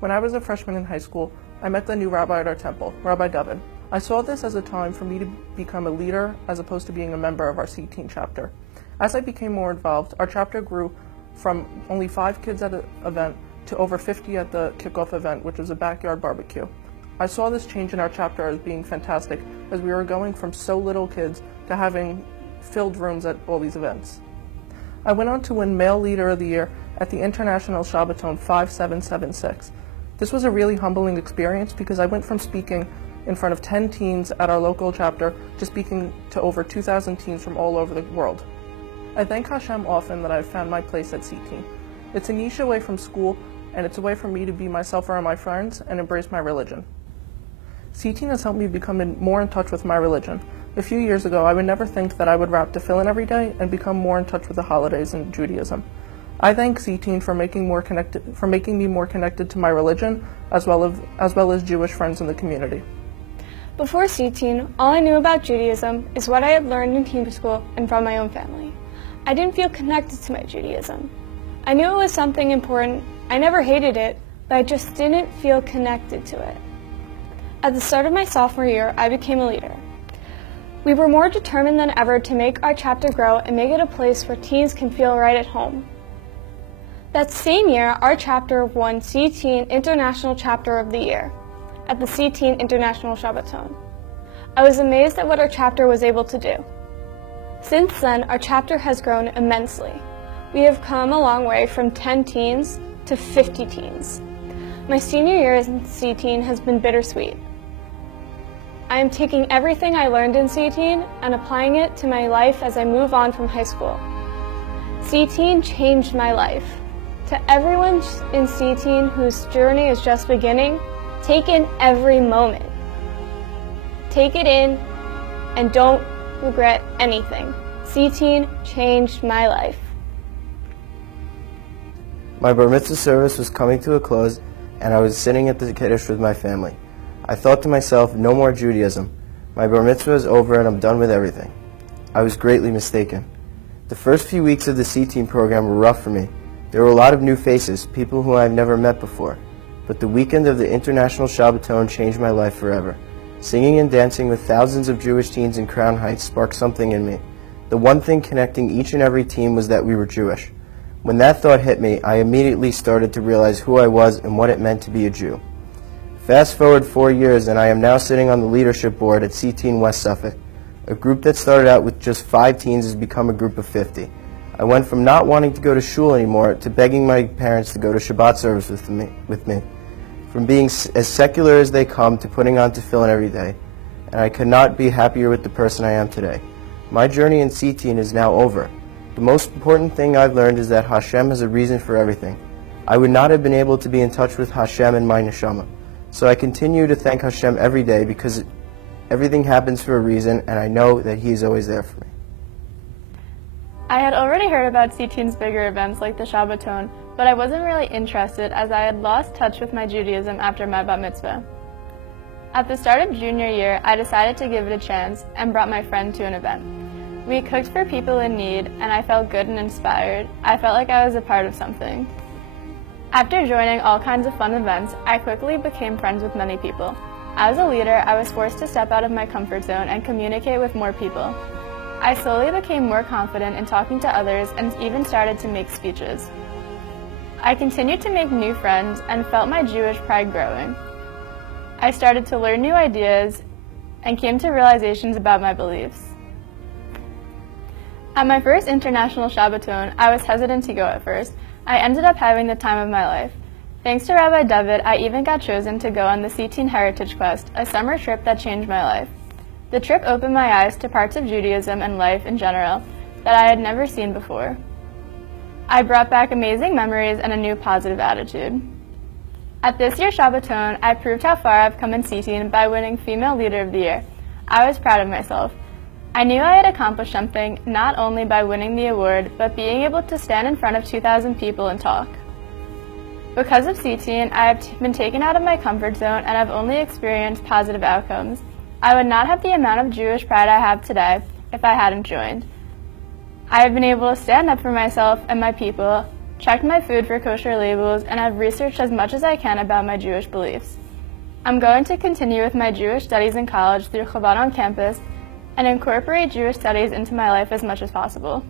When I was a freshman in high school, I met the new rabbi at our temple, Rabbi David. I saw this as a time for me to become a leader as opposed to being a member of our CTeen chapter. As I became more involved, our chapter grew from only 5 kids at an event to over 50 at the kickoff event, which was a backyard barbecue. I saw this change in our chapter as being fantastic, as we were going from so little kids to having filled rooms at all these events. I went on to win Male Leader of the Year at the International Shabbaton 5776. This was a really humbling experience because I went from speaking in front of 10 teens at our local chapter to speaking to over 2,000 teens from all over the world. I thank Hashem often that I've found my place at CTeen. It's a niche away from school, and it's a way for me to be myself around my friends and embrace my religion. CTeen has helped me become more in touch with my religion. A few years ago, I would never think that I would wrap tefillin every day and become more in touch with the holidays in Judaism. I thank CTeen for making me more connected to my religion, as well as Jewish friends in the community. Before CTeen, all I knew about Judaism is what I had learned in Hebrew school and from my own family. I didn't feel connected to my Judaism. I knew it was something important. I never hated it, but I just didn't feel connected to it. At the start of my sophomore year, I became a leader. We were more determined than ever to make our chapter grow and make it a place where teens can feel right at home. That same year, our chapter won CTeen International Chapter of the Year at the CTeen International Shabbaton. I was amazed at what our chapter was able to do. Since then, our chapter has grown immensely. We have come a long way from 10 teens to 50 teens. My senior year in CTeen has been bittersweet. I am taking everything I learned in CTeen and applying it to my life as I move on from high school. CTeen changed my life. To everyone in CTeen whose journey is just beginning, take in every moment. Take it in and don't regret anything. CTeen changed my life. My bar mitzvah service was coming to a close, and I was sitting at the kiddush with my family. I thought to myself, no more Judaism. My bar mitzvah is over and I'm done with everything. I was greatly mistaken. The first few weeks of the CTeen program were rough for me. There were a lot of new faces, people who I've never met before. But the weekend of the International Shabbaton changed my life forever. Singing and dancing with thousands of Jewish teens in Crown Heights sparked something in me. The one thing connecting each and every teen was that we were Jewish. When that thought hit me, I immediately started to realize who I was and what it meant to be a Jew. Fast forward 4 years, and I am now sitting on the leadership board at CTeen West Suffolk. A group that started out with just 5 teens has become a group of 50. I went from not wanting to go to shul anymore to begging my parents to go to Shabbat service with me. From being as secular as they come to putting on tefillin every day. And I could not be happier with the person I am today. My journey in CTeen is now over. The most important thing I've learned is that Hashem has a reason for everything. I would not have been able to be in touch with Hashem and my neshama. So I continue to thank Hashem every day because everything happens for a reason, and I know that He is always there for me. I had already heard about CTeen's bigger events like the Shabbaton, but I wasn't really interested as I had lost touch with my Judaism after my bat mitzvah. At the start of junior year, I decided to give it a chance and brought my friend to an event. We cooked for people in need, and I felt good and inspired. I felt like I was a part of something. After joining all kinds of fun events, I quickly became friends with many people. As a leader, I was forced to step out of my comfort zone and communicate with more people. I slowly became more confident in talking to others and even started to make speeches. I continued to make new friends and felt my Jewish pride growing. I started to learn new ideas and came to realizations about my beliefs. At my first International Shabbaton, I was hesitant to go at first. I ended up having the time of my life. Thanks to Rabbi David, I even got chosen to go on the CTeen Heritage Quest, a summer trip that changed my life. The trip opened my eyes to parts of Judaism and life in general that I had never seen before. I brought back amazing memories and a new positive attitude. At this year's Shabbaton, I proved how far I've come in CTeen by winning Female Leader of the Year. I was proud of myself. I knew I had accomplished something not only by winning the award, but being able to stand in front of 2,000 people and talk. Because of CTeen, I have been taken out of my comfort zone and I've only experienced positive outcomes. I would not have the amount of Jewish pride I have today if I hadn't joined. I have been able to stand up for myself and my people checked my food for kosher labels, and I've researched as much as I can about my Jewish beliefs. I'm going to continue with my Jewish studies in college through Chabad on campus and incorporate Jewish studies into my life as much as possible.